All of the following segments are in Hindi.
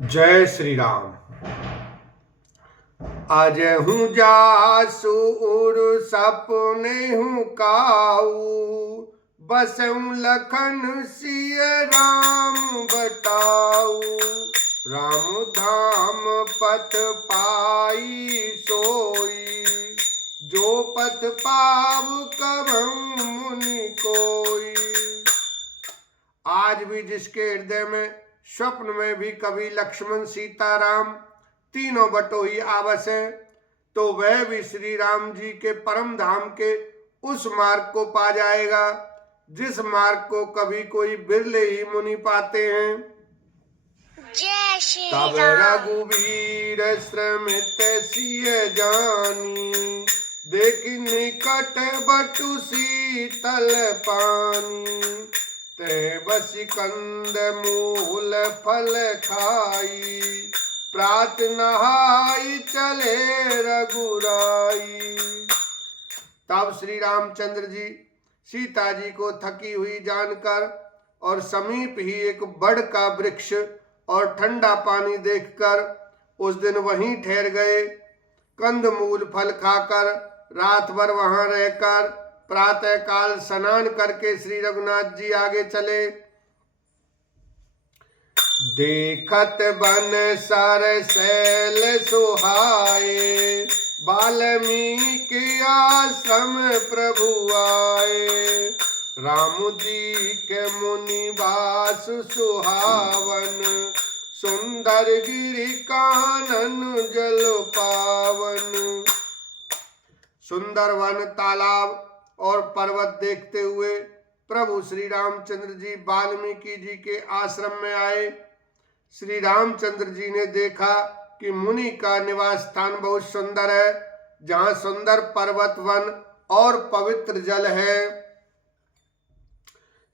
जय श्री राम। अजहू जासु उर सपने हूँ काऊ, बसऊँ लखन सिय राम बताऊ। राम धाम पथ पाई सोई, जो पथ पाव कबहु मुनि कोई। आज भी जिसके हृदय में स्वप्न में भी कभी लक्ष्मण सीता राम तीनों बटोही आवस है, तो वह भी श्री राम जी के परम धाम के उस मार्ग को पा जाएगा जिस मार्ग को कभी कोई बिरले ही मुनि पाते हैं। जय श्री तब राम। रघुवीर श्रमित सिय जानी, देखि निकट बटु शीतल पानी। ते बसी कंद मूल फल खाई, प्रात नहाई चले रघुराई। तब श्री रामचंद्र जी सीता जी को थकी हुई जानकर और समीप ही एक बड़ का वृक्ष और ठंडा पानी देखकर उस दिन वहीं ठहर गए। कंद मूल फल खाकर रात भर वहां रहकर प्रातः काल स्नान करके श्री रघुनाथ जी आगे चले। देखत बन सर शैल सुहाए, वाल्मीकि आश्रम प्रभु आए। राम जी के मुनि वास सुहावन, सुंदर गिरि कानन जल पावन। सुंदर वन, तालाब और पर्वत देखते हुए प्रभु श्री रामचंद्र जी वाल्मीकि जी के आश्रम में आए। श्री रामचंद्र जी ने देखा कि मुनि का निवास स्थान बहुत सुंदर है, जहां सुंदर पर्वत वन और पवित्र जल है।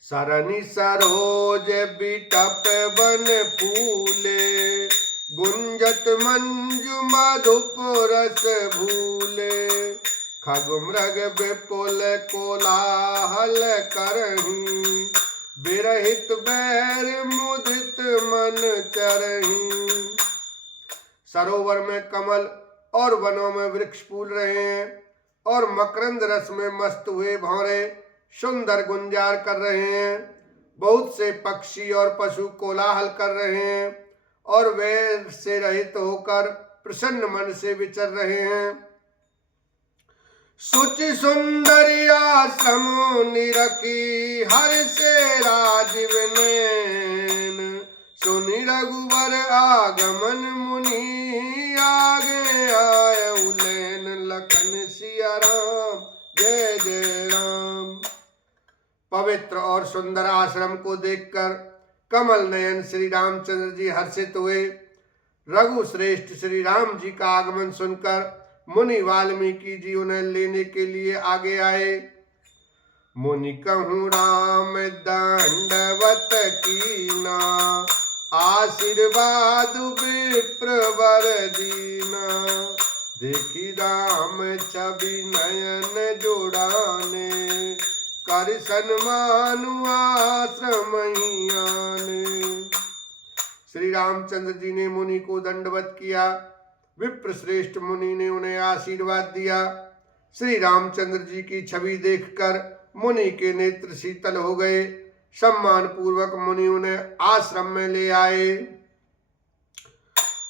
सरनि सरोज बिटप वन फूले, गुंजत मंजु मधुप रस भूले। खग मृग विपुल कोलाहल करहीं, विरहित बैर मुदित मन चरहीं। सरोवर में कमल और वनों में वृक्ष फूल रहे हैं और मकरंद रस में मस्त हुए भौरे सुंदर गुंजार कर रहे हैं। बहुत से पक्षी और पशु कोलाहल कर रहे हैं और वैर से रहित होकर प्रसन्न मन से विचर रहे हैं। सुचि सुंदरी आश्रम निरखी, हर से राजीव नैन। सुनि रघुवर आगमन मुनि, आगे आए उलैन। लखन सिया राम जय जय राम। पवित्र और सुंदर आश्रम को देखकर कमल नयन श्री रामचंद्र जी हर्षित हुए। रघु श्रेष्ठ श्री राम जी का आगमन सुनकर मुनि वाल्मीकि जी उन्हें लेने के लिए आगे आए। मुनि कहूँ राम दंडवत कीना, आशीर्वाद विप्रवर दीना। देखी राम छवि नयन जोड़ाने, कर सन्मानु आश्रम आने। श्री रामचंद्र जी ने मुनि को दंडवत किया। विप्र श्रेष्ठ मुनि ने उन्हें आशीर्वाद दिया। श्री रामचंद्र जी की छवि देखकर मुनि के नेत्र शीतल हो गए। सम्मान पूर्वक मुनि उन्हें आश्रम में ले आए।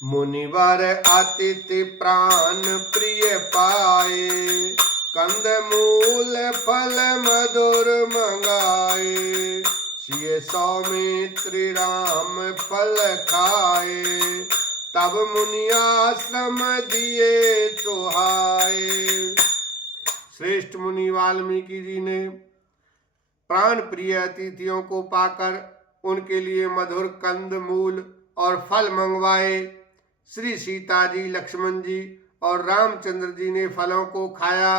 मुनिवर अतिथि प्राण प्रिय पाए, कंद मूल फल मधुर मंगाए। सिय सौमित्र राम फल खाए, तब मुनि आश्रम दिए सोहाए। श्रेष्ठ मुनि वाल्मीकि जी ने प्राण प्रिय अतिथियों को पाकर उनके लिए मधुर कंद मूल और फल मंगवाए। श्री सीता जी, लक्ष्मण जी और रामचंद्र जी ने फलों को खाया।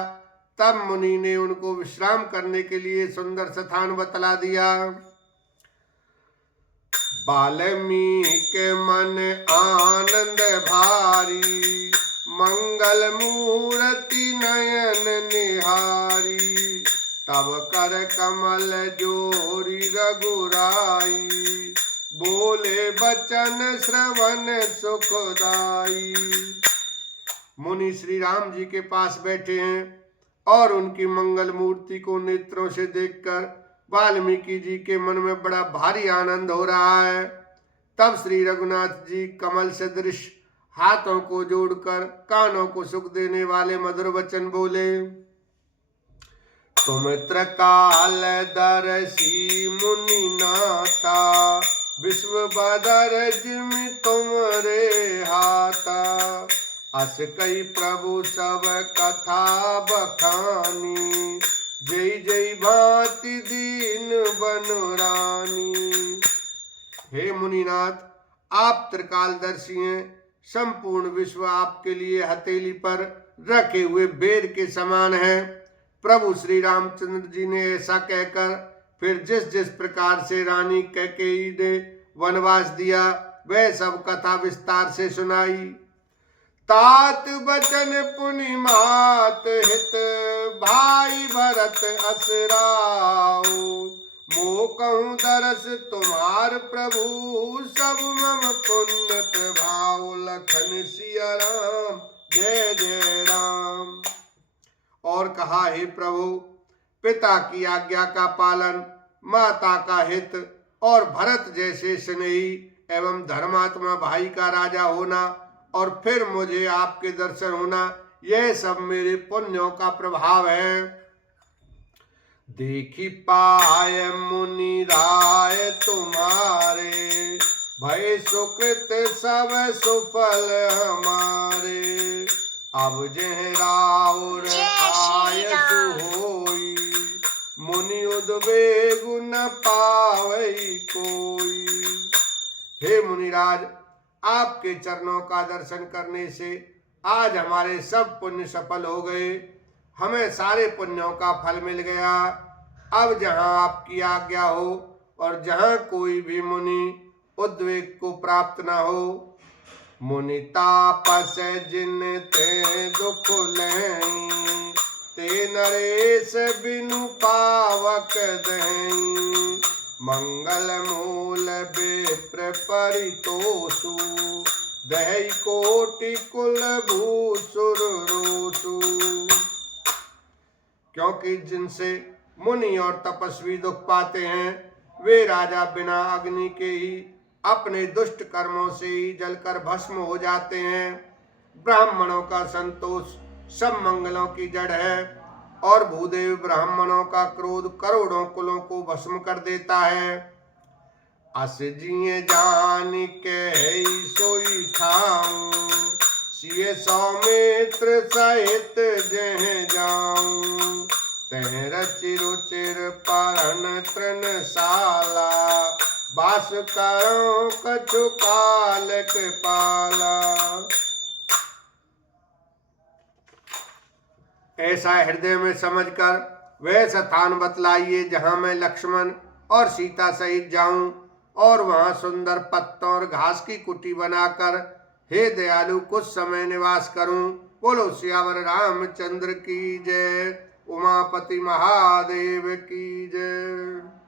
तब मुनि ने उनको विश्राम करने के लिए सुंदर स्थान बतला दिया। वाल्मीकि मन आनंद भारी, मंगल मूर्ति नयन निहारी। तब कर कमल जोरी रघुराई, बचन श्रवण सुखदाई। मुनि श्री राम जी के पास बैठे हैं और उनकी मंगल मूर्ति को नेत्रों से देखकर वाल्मीकि जी के मन में बड़ा भारी आनंद हो रहा है। तब श्री रघुनाथ जी कमल सदृश हाथों को जोड़कर कानों को सुख देने वाले मधुर वचन बोले। तुम त्रिकाल दर्शी मुनि नाथा, विश्व बदर जिमि तुमरे हाथा। अस कई प्रभु सब कथा बखानी, जय जय भांति दीन बनरानी। हे मुनिनाथ, आप त्रिकालदर्शी हैं। संपूर्ण विश्व आपके लिए हथेली पर रखे हुए बेर के समान है। प्रभु श्री रामचंद्र जी ने ऐसा कहकर फिर जिस जिस प्रकार से रानी कैकेयी ने वनवास दिया वह सब कथा विस्तार से सुनाई। तात बचन पुनि मात हित, भाई भरत असराओ। मो कहूँ दरस तुम्हार प्रभु, सब मम पुण्य प्रभाव। लखन सिया राम जय जय राम। और कहा, हे प्रभु, पिता की आज्ञा का पालन, माता का हित और भरत जैसे स्नेही एवं धर्मात्मा भाई का राजा होना और फिर मुझे आपके दर्शन होना, यह सब मेरे पुण्यों का प्रभाव है। देखी पाय मुनि राय तुम्हारे, भय सुकृत सब सुफल हमारे। अब जह राउर आयस होई, मुनि उद्वेग न पावई कोई। हे मुनिराज, आपके चरणों का दर्शन करने से आज हमारे सब पुण्य सफल हो गए। हमें सारे पुण्यों का फल मिल गया। अब जहाँ आपकी आज्ञा हो और जहाँ कोई भी मुनि उद्वेग को प्राप्त न हो। मुनि तापस जिन ते दुख लें, ते नरेश बिनु पावक दें। मंगल मूल विप्र परितोषु, दही कोटि कुल भूसुर रोसु। क्योंकि जिनसे मुनि और तपस्वी दुख पाते हैं वे राजा बिना अग्नि के ही अपने दुष्ट कर्मों से ही जलकर भस्म हो जाते हैं। ब्राह्मणों का संतोष सब मंगलों की जड़ है और भूदेव ब्राह्मणों का क्रोध करोड़ों कुलों को भस्म कर देता है। अस जिये जान के सोई ठाऊं, सिए सौमित्र सहित जह जाऊं। तह रचि रुचिर परन तृणशाला, बास करो कछु काल कृपाला। ऐसा हृदय में समझकर वह स्थान बतलाइए जहाँ मैं लक्ष्मण और सीता सहित जाऊं और वहाँ सुंदर पत्तों और घास की कुटी बनाकर हे दयालु कुछ समय निवास करूं। बोलो सियावर रामचंद्र की जय। उमापति महादेव की जय।